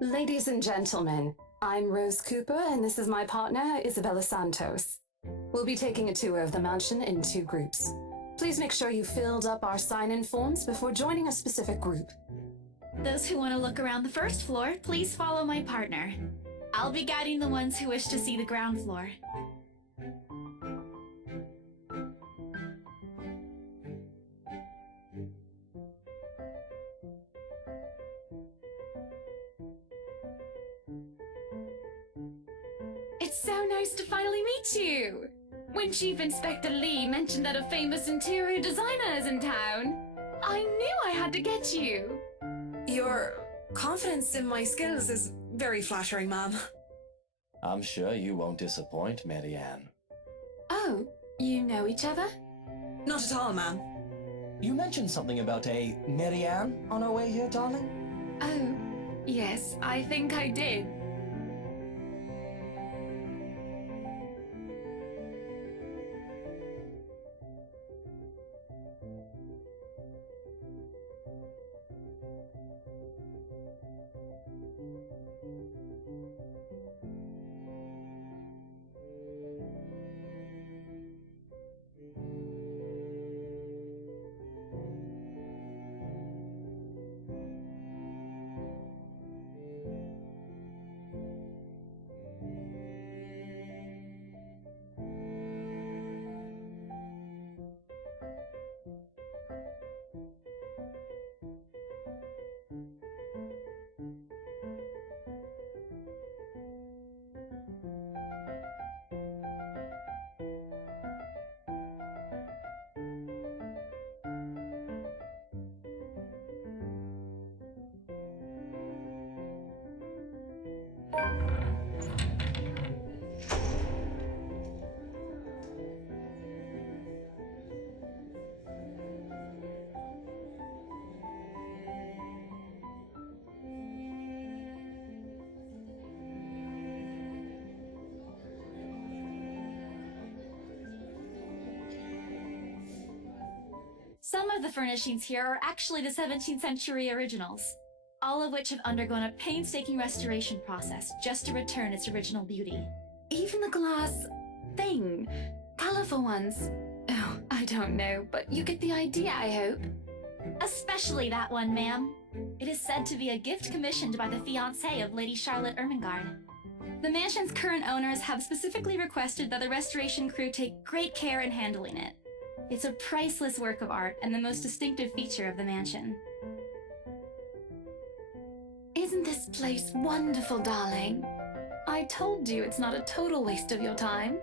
Ladies and gentlemen, I'm Rose Cooper, and this is my partner, Isabella Santos. We'll be taking a tour of the mansion in 2 groups. Please make sure you filled up our sign-in forms before joining a specific group. Those who want to look around the first floor, please follow my partner. I'll be guiding the ones who wish to see the ground floor. It's so nice to finally meet you! When Chief Inspector Lee mentioned that a famous interior designer is in town, I knew I had to get you! Your confidence in my skills is very flattering, ma'am. I'm sure you won't disappoint, Marianne. Oh, you know each other? Not at all, ma'am. You mentioned something about a Marianne on our way here, darling? Oh, yes, I think I did. Some of the furnishings here are actually the 17th century originals, all of which have undergone a painstaking restoration process just to return its original beauty. Even the glass thing, colorful ones. Oh, I don't know, but you get the idea, I hope. Especially that one, ma'am. It is said to be a gift commissioned by the fiancé of Lady Charlotte Ermengarde. The mansion's current owners have specifically requested that the restoration crew take great care in handling it. It's a priceless work of art and the most distinctive feature of the mansion. Isn't this place wonderful, darling? I told you it's not a total waste of your time.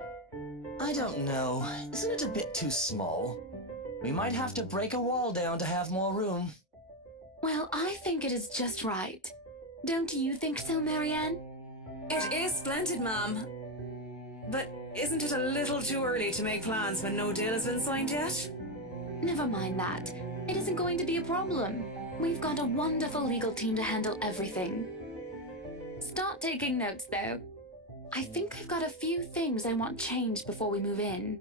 I don't know. Isn't it a bit too small? We might have to break a wall down to have more room. Well, I think it is just right. Don't you think so, Marianne? It is splendid, ma'am. But isn't it a little too early to make plans when no deal has been signed yet? Never mind that. It isn't going to be a problem. We've got a wonderful legal team to handle everything. Start taking notes, though. I think I've got a few things I want changed before we move in.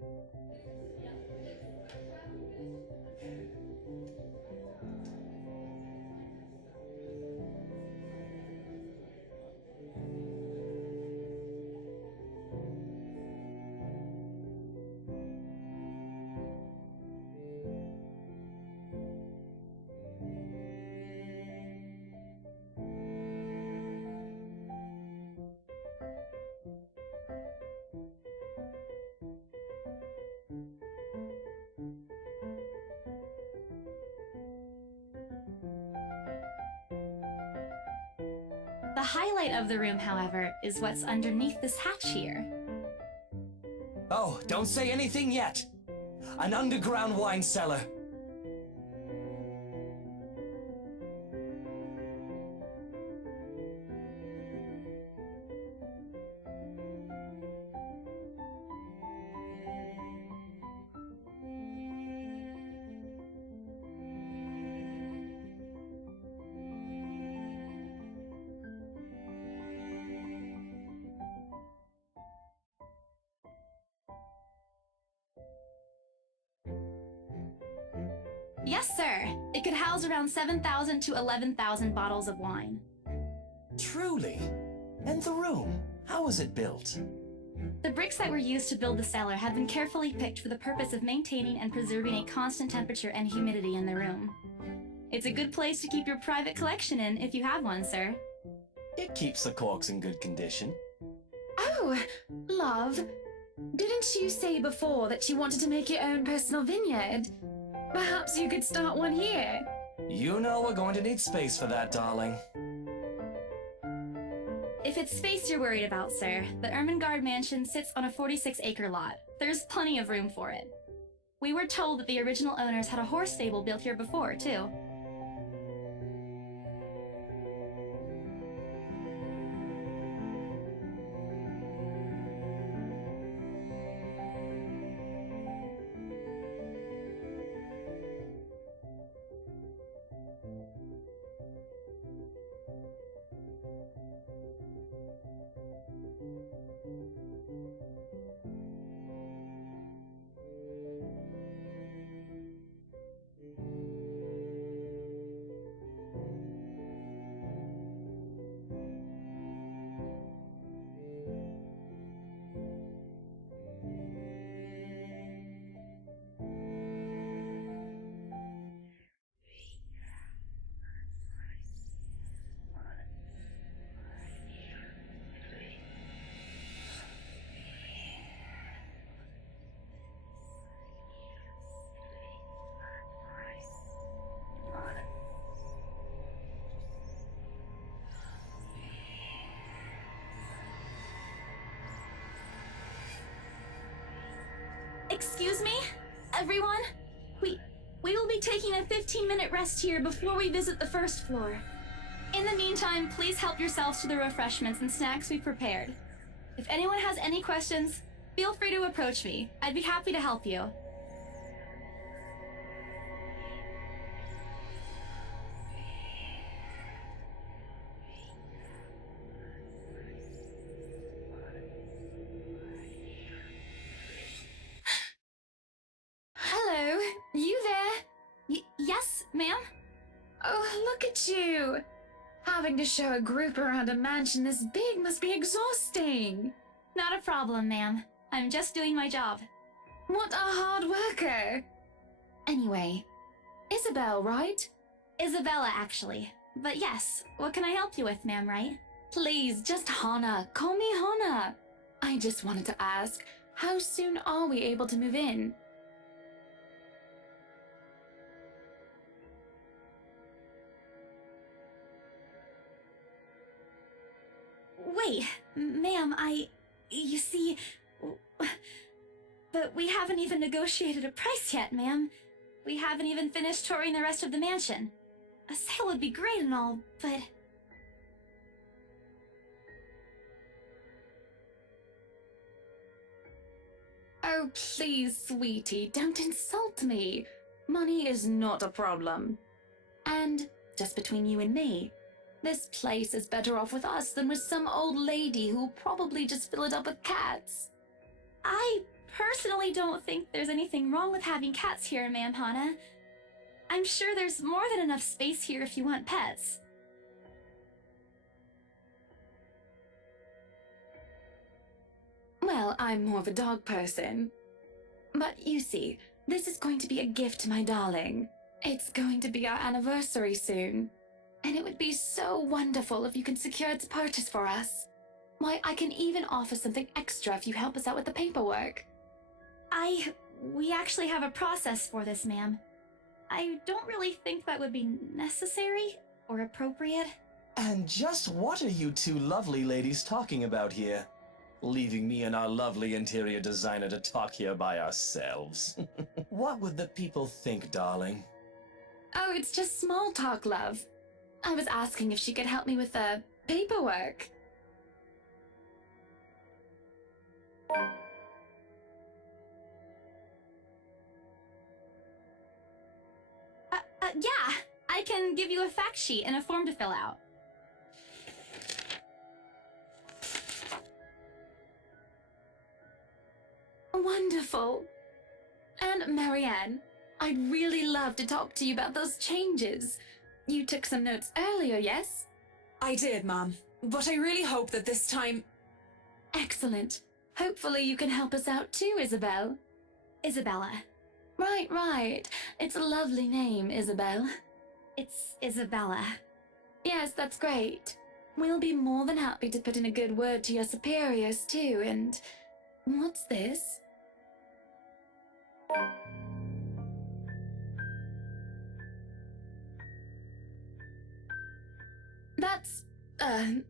The highlight of the room, however, is what's underneath this hatch here. Oh, don't say anything yet! An underground wine cellar. Yes, sir. It could house around 7,000 to 11,000 bottles of wine. Truly? And the room? How was it built? The bricks that were used to build the cellar had been carefully picked for the purpose of maintaining and preserving a constant temperature and humidity in the room. It's a good place to keep your private collection in if you have one, sir. It keeps the corks in good condition. Oh, love. Didn't you say before that you wanted to make your own personal vineyard? Perhaps you could start one here. You know we're going to need space for that, darling. If it's space you're worried about, sir, the Ermengarde mansion sits on a 46-acre lot. There's plenty of room for it. We were told that the original owners had a horse stable built here before, too. Excuse me, everyone? We will be taking a 15-minute rest here before we visit the first floor. In the meantime, please help yourselves to the refreshments and snacks we've prepared. If anyone has any questions, feel free to approach me. I'd be happy to help you. Hello, you there? Yes, ma'am? Oh, look at you. Having to show a group around a mansion this big must be exhausting. Not a problem, ma'am. I'm just doing my job. What a hard worker. Anyway, Isabel, right? Isabella, actually. But yes, what can I help you with, ma'am, right? Please, just Hana. Call me Hana. I just wanted to ask, how soon are we able to move in? Wait, ma'am, you see, but we haven't even negotiated a price yet, ma'am. We haven't even finished touring the rest of the mansion. A sale would be great and all, but... Oh, please, sweetie, don't insult me. Money is not a problem. And, just between you and me, this place is better off with us than with some old lady who'll probably just fill it up with cats. I personally don't think there's anything wrong with having cats here, ma'am Hana. I'm sure there's more than enough space here if you want pets. Well, I'm more of a dog person. But you see, this is going to be a gift to my darling. It's going to be our anniversary soon. And it would be so wonderful if you can secure its purchase for us. Why, I can even offer something extra if you help us out with the paperwork. We actually have a process for this, ma'am. I don't really think that would be necessary or appropriate. And just what are you two lovely ladies talking about here? Leaving me and our lovely interior designer to talk here by ourselves. What would the people think, darling? Oh, it's just small talk, love. I was asking if she could help me with the paperwork. Yeah, I can give you a fact sheet and a form to fill out. Wonderful. And Marianne, I'd really love to talk to you about those changes. You took some notes earlier, yes? I did, Mom. But I really hope that this time... Excellent. Hopefully you can help us out too, Isabel. Isabella. Right. It's a lovely name, Isabel. It's Isabella. Yes, that's great. We'll be more than happy to put in a good word to your superiors too, and... What's this? That's, an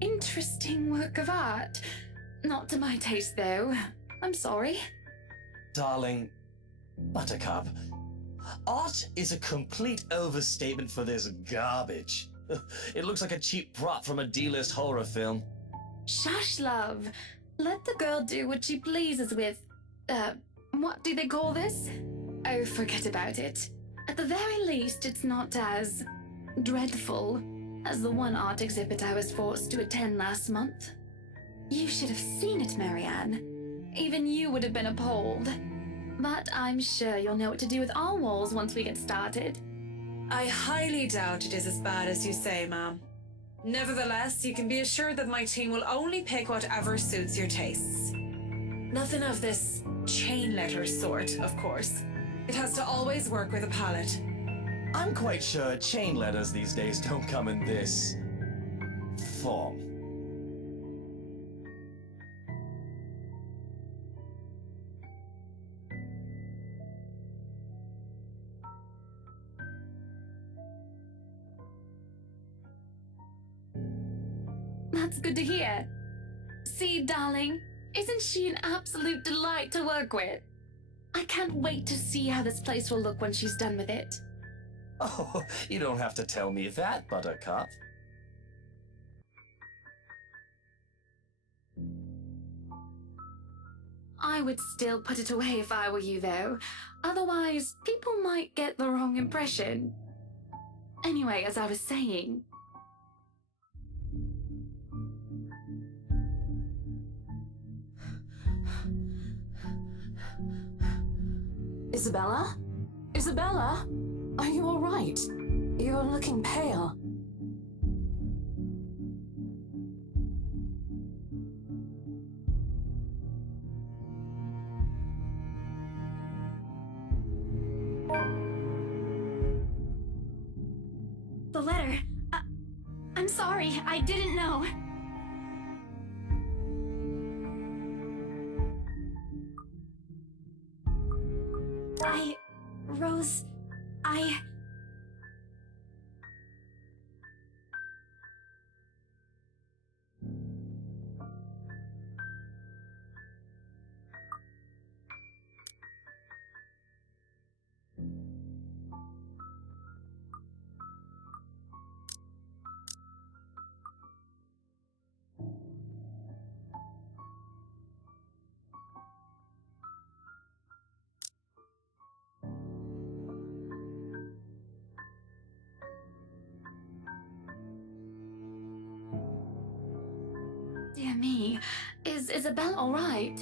interesting work of art. Not to my taste, though. I'm sorry. Darling, Buttercup, art is a complete overstatement for this garbage. It looks like a cheap prop from a D-list horror film. Shush, love. Let the girl do what she pleases with, what do they call this? Oh, forget about it. At the very least, it's not as dreadful as the one art exhibit I was forced to attend last month. You should have seen it, Marianne. Even you would have been appalled. But I'm sure you'll know what to do with our walls once we get started. I highly doubt it is as bad as you say, ma'am. Nevertheless, you can be assured that my team will only pick whatever suits your tastes. Nothing of this chain letter sort, of course. It has to always work with a palette. I'm quite sure chain letters these days don't come in this form. That's good to hear. See, darling, isn't she an absolute delight to work with? I can't wait to see how this place will look when she's done with it. Oh, you don't have to tell me that, Buttercup. I would still put it away if I were you, though. Otherwise, people might get the wrong impression. Anyway, as I was saying... Isabella? Isabella? Are you all right? You're looking pale. The letter. I'm sorry, I didn't know. Rose, Dear me, is Isabel all right?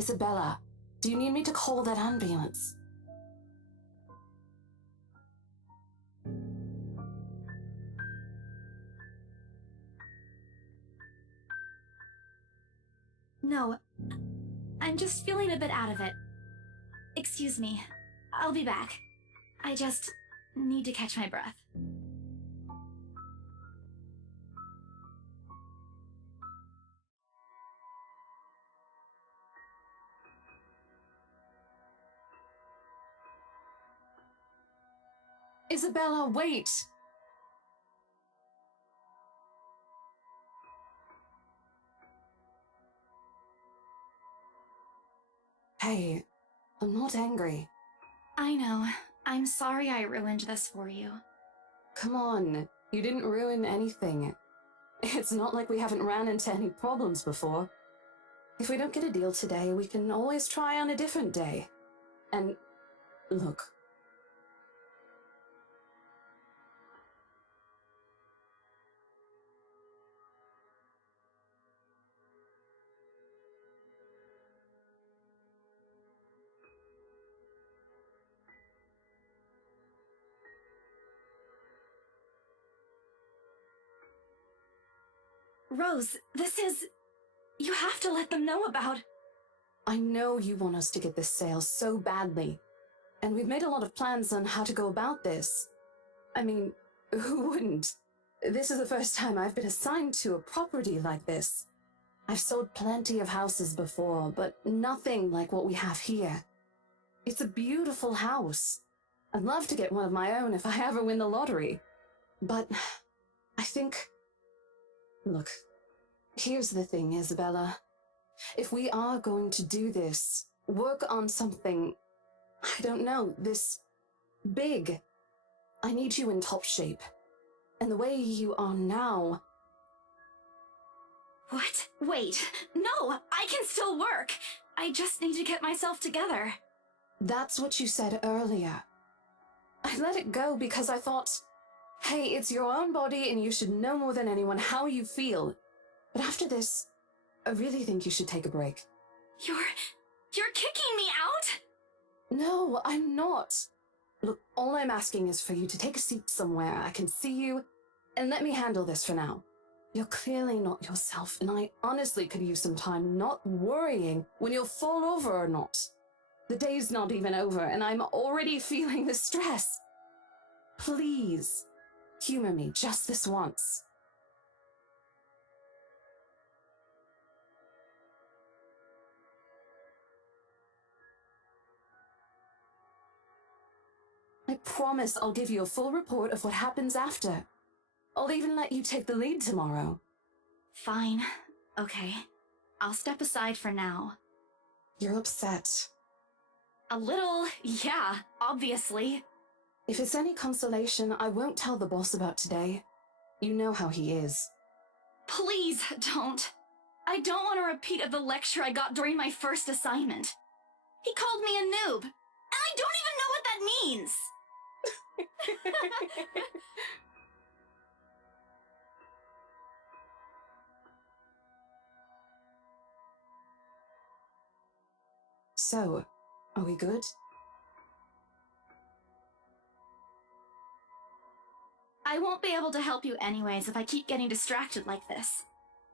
Isabella, do you need me to call that ambulance? no. I'm just feeling a bit out of it. Excuse me. I'll be back. I just need to catch my breath. Isabella, wait! Hey, I'm not angry. I know. I'm sorry I ruined this for you. Come on, you didn't ruin anything. It's not like we haven't ran into any problems before. If we don't get a deal today, we can always try on a different day. And look. Rose, this is... You have to let them know about... I know you want us to get this sale so badly, and we've made a lot of plans on how to go about this. I mean, who wouldn't? This is the first time I've been assigned to a property like this. I've sold plenty of houses before, but nothing like what we have here. It's a beautiful house. I'd love to get one of my own if I ever win the lottery. But I think... Look, here's the thing, Isabella. If we are going to do this, work on something, I don't know, this big, I need you in top shape. And the way you are now... What? Wait, no, I can still work. I just need to get myself together. That's what you said earlier. I let it go because I thought, hey, it's your own body and you should know more than anyone how you feel. But after this, I really think you should take a break. You're kicking me out? No, I'm not. Look, all I'm asking is for you to take a seat somewhere I can see you, and let me handle this for now. You're clearly not yourself, and I honestly could use some time not worrying when you'll fall over or not. The day's not even over, and I'm already feeling the stress. Please, humor me just this once. I promise I'll give you a full report of what happens after. I'll even let you take the lead tomorrow. Fine. Okay. I'll step aside for now. You're upset. A little, yeah, obviously. If it's any consolation, I won't tell the boss about today. You know how he is. Please don't. I don't want a repeat of the lecture I got during my first assignment. He called me a noob, and I don't even know what that means. So, are we good? I won't be able to help you anyways if I keep getting distracted like this.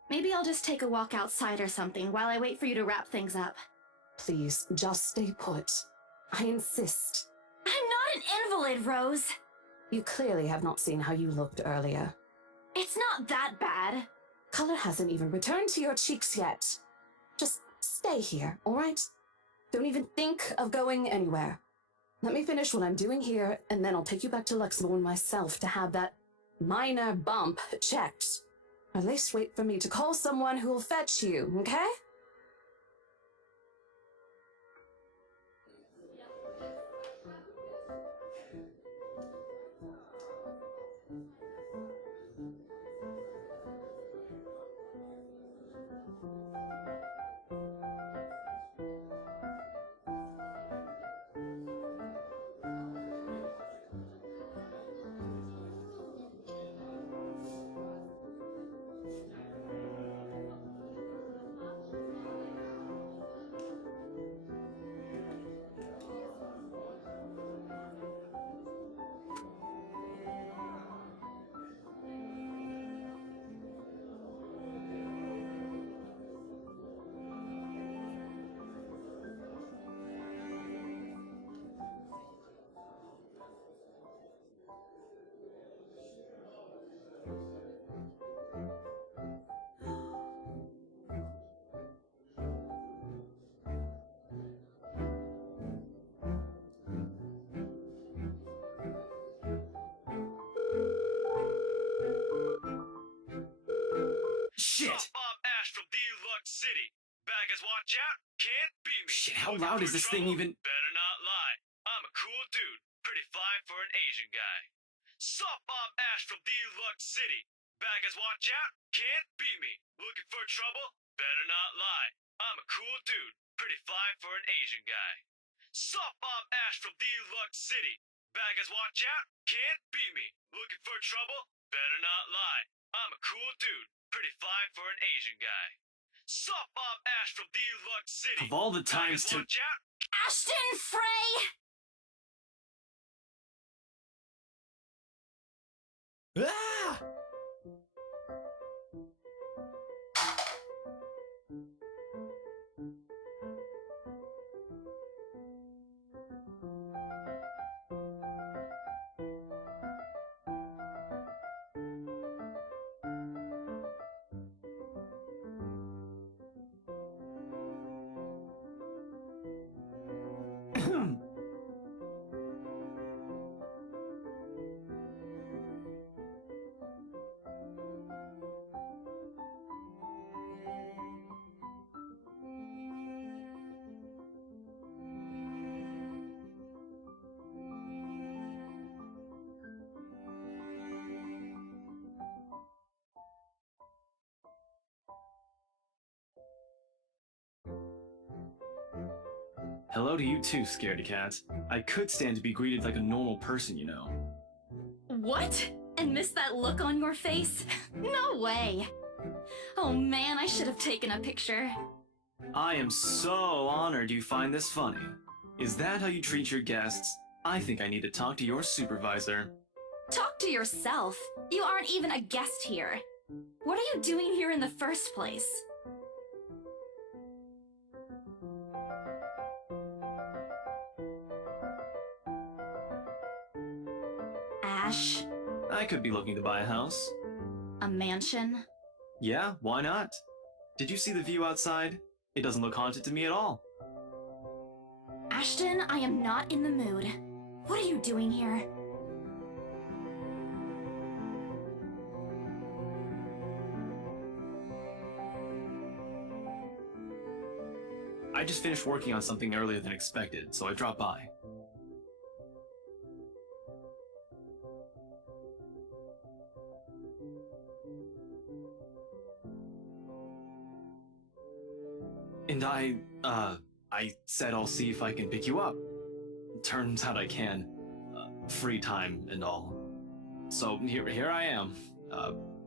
Maybe I'll just take a walk outside or something while I wait for you to wrap things up. Please, just stay put. I insist. I'm not an invalid, Rose. You clearly have not seen how you looked earlier. It's not that bad. Color hasn't even returned to your cheeks yet. Just stay here, all right? Don't even think of going anywhere. Let me finish what I'm doing here, and then I'll take you back to Luxembourg myself to have that minor bump checked. Or at least wait for me to call someone who'll fetch you, okay? Shit! Bob Ash from Deluxe City. Baggers, watch out. Can't beat me. Shit, how loud is this thing even? Better not lie. I'm a cool dude. Pretty fine for an Asian guy. Sup, I'm Ash from Deluxe City. Bad guys watch out, can't beat me. Looking for trouble? Better not lie. I'm a cool dude, pretty fine for an Asian guy. Sup, I'm Ash from Deluxe City. Bad guys watch out, can't beat me. Looking for trouble? Better not lie. I'm a cool dude, pretty fine for an Asian guy. Sup, I'm Ash from Deluxe City. Of all the Bad times guys to... watch out. Ashton Frey! Ah! Hello to you too, Scaredy Cat. I could stand to be greeted like a normal person, you know. What? And miss that look on your face? No way! Oh man, I should have taken a picture. I am so honored you find this funny. Is that how you treat your guests? I think I need to talk to your supervisor. Talk to yourself. You aren't even a guest here. What are you doing here in the first place? Ash, I could be looking to buy a house. a mansion? Yeah, why not? Did you see the view outside? It doesn't look haunted to me at all. Ashton, I am not in the mood. What are you doing here? I just finished working on something earlier than expected, so I dropped by. And I said I'll see if I can pick you up. Turns out I can. Free time and all. So here I am.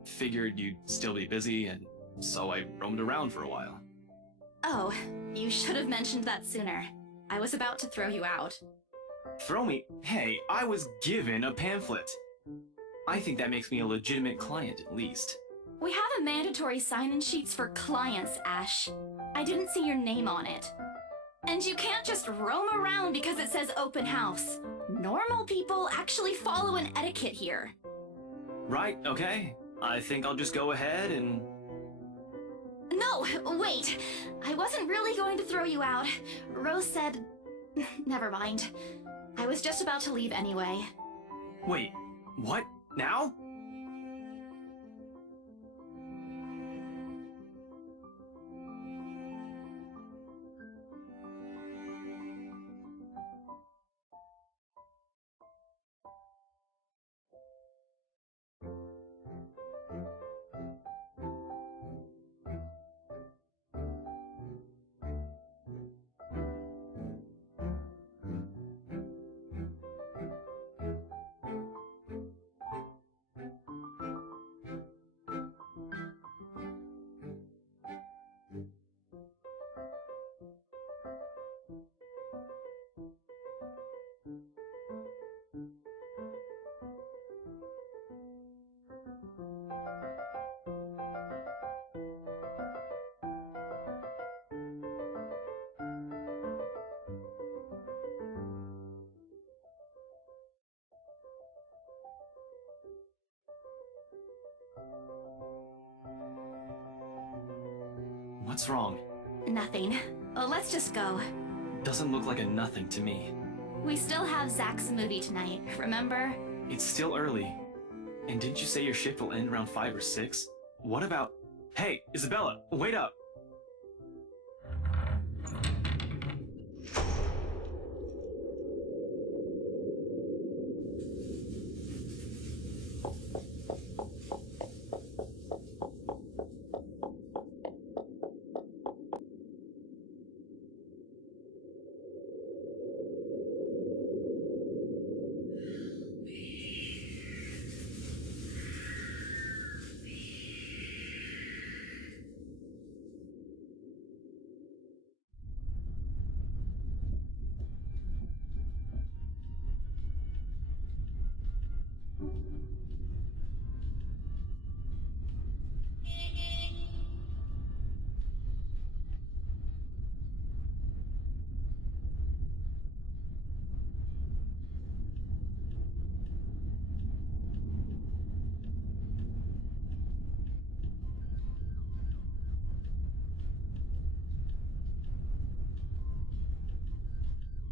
Figured you'd still be busy, and so I roamed around for a while. Oh, you should have mentioned that sooner. I was about to throw you out. Throw me? Hey, I was given a pamphlet. I think that makes me a legitimate client, at least. We have a mandatory sign-in sheets for clients, Ash. I didn't see your name on it. And you can't just roam around because it says open house. Normal people actually follow an etiquette here. Right, okay. I think I'll just go ahead and... No, wait. I wasn't really going to throw you out. Rose said... Never mind. I was just about to leave anyway. Wait, what? Now? What's wrong? Nothing. Let's just go. Doesn't look like a nothing to me. We still have Zach's movie tonight, remember? It's still early. And didn't you say your shift will end around 5 or 6? What about... Hey, Isabella, wait up!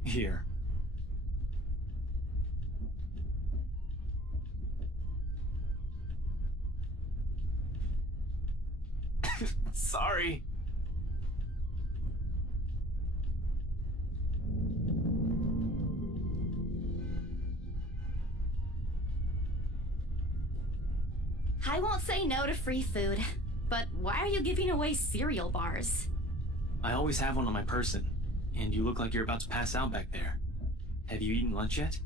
Here. Sorry. I won't say no to free food, but why are you giving away cereal bars? I always have one on my person, and you look like you're about to pass out back there. Have you eaten lunch yet?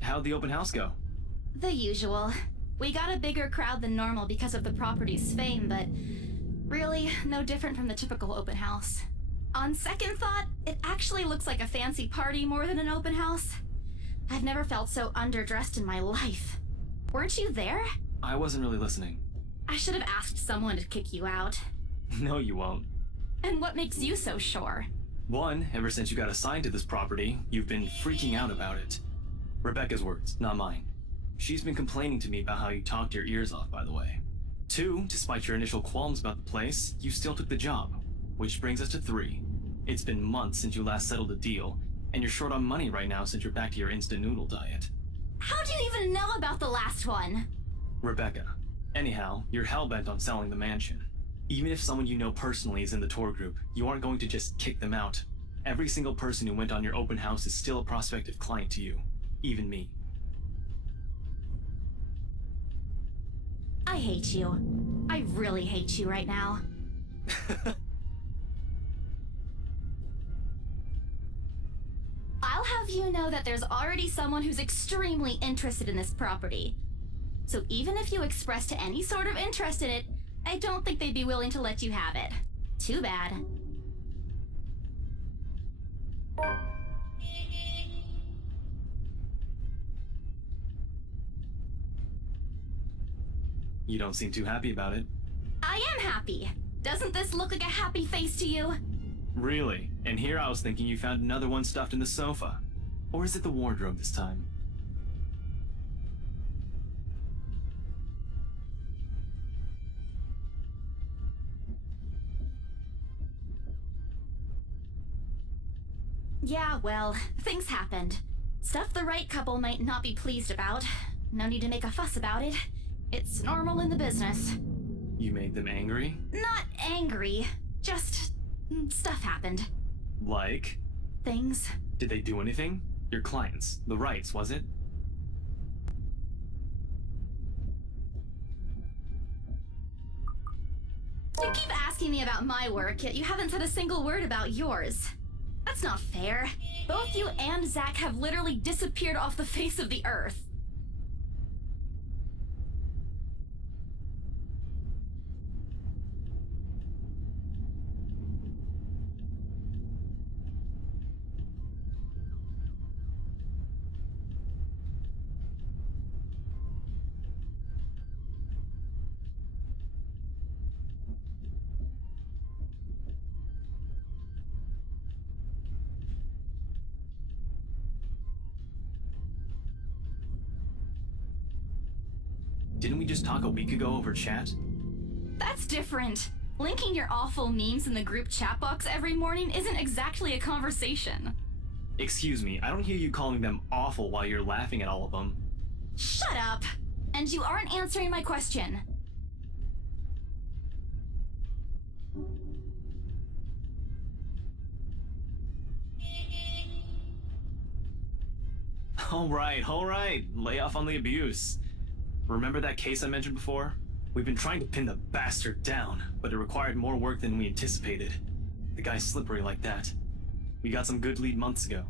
How'd the open house go? The usual. We got a bigger crowd than normal because of the property's fame, but really no different from the typical open house. On second thought, it actually looks like a fancy party more than an open house. I've never felt so underdressed in my life. Weren't you there? I wasn't really listening. I should have asked someone to kick you out. No, you won't. And what makes you so sure? One, ever since you got assigned to this property, you've been freaking out about it. Rebecca's words, not mine. She's been complaining to me about how you talked your ears off, by the way. Two, despite your initial qualms about the place, you still took the job. Which brings us to three. It's been months since you last settled a deal, and you're short on money right now since you're back to your instant noodle diet. How do you even know about the last one? Rebecca. Anyhow, you're hellbent on selling the mansion. Even if someone you know personally is in the tour group, you aren't going to just kick them out. Every single person who went on your open house is still a prospective client to you. Even me. I hate you. I really hate you right now. I'll have you know that there's already someone who's extremely interested in this property. So even if you expressed any sort of interest in it, I don't think they'd be willing to let you have it. Too bad. You don't seem too happy about it. I am happy. Doesn't this look like a happy face to you? Really? And here I was thinking you found another one stuffed in the sofa. Or is it the wardrobe this time? Yeah, well, things happened. Stuff the right couple might not be pleased about. No need to make a fuss about it. It's normal in the business. You made them angry? Not angry, just stuff happened. Like? Things. Did they do anything? Your clients, the Wrights, was it? You keep asking me about my work, yet you haven't said a single word about yours. That's not fair. Both you and Zach have literally disappeared off the face of the earth. Didn't we just talk a week ago over chat? That's different. Linking your awful memes in the group chat box every morning isn't exactly a conversation. Excuse me, I don't hear you calling them awful while you're laughing at all of them. Shut up! And you aren't answering my question. Alright. Lay off on the abuse. Remember that case I mentioned before? We've been trying to pin the bastard down, but it required more work than we anticipated. The guy's slippery like that. We got some good lead months ago.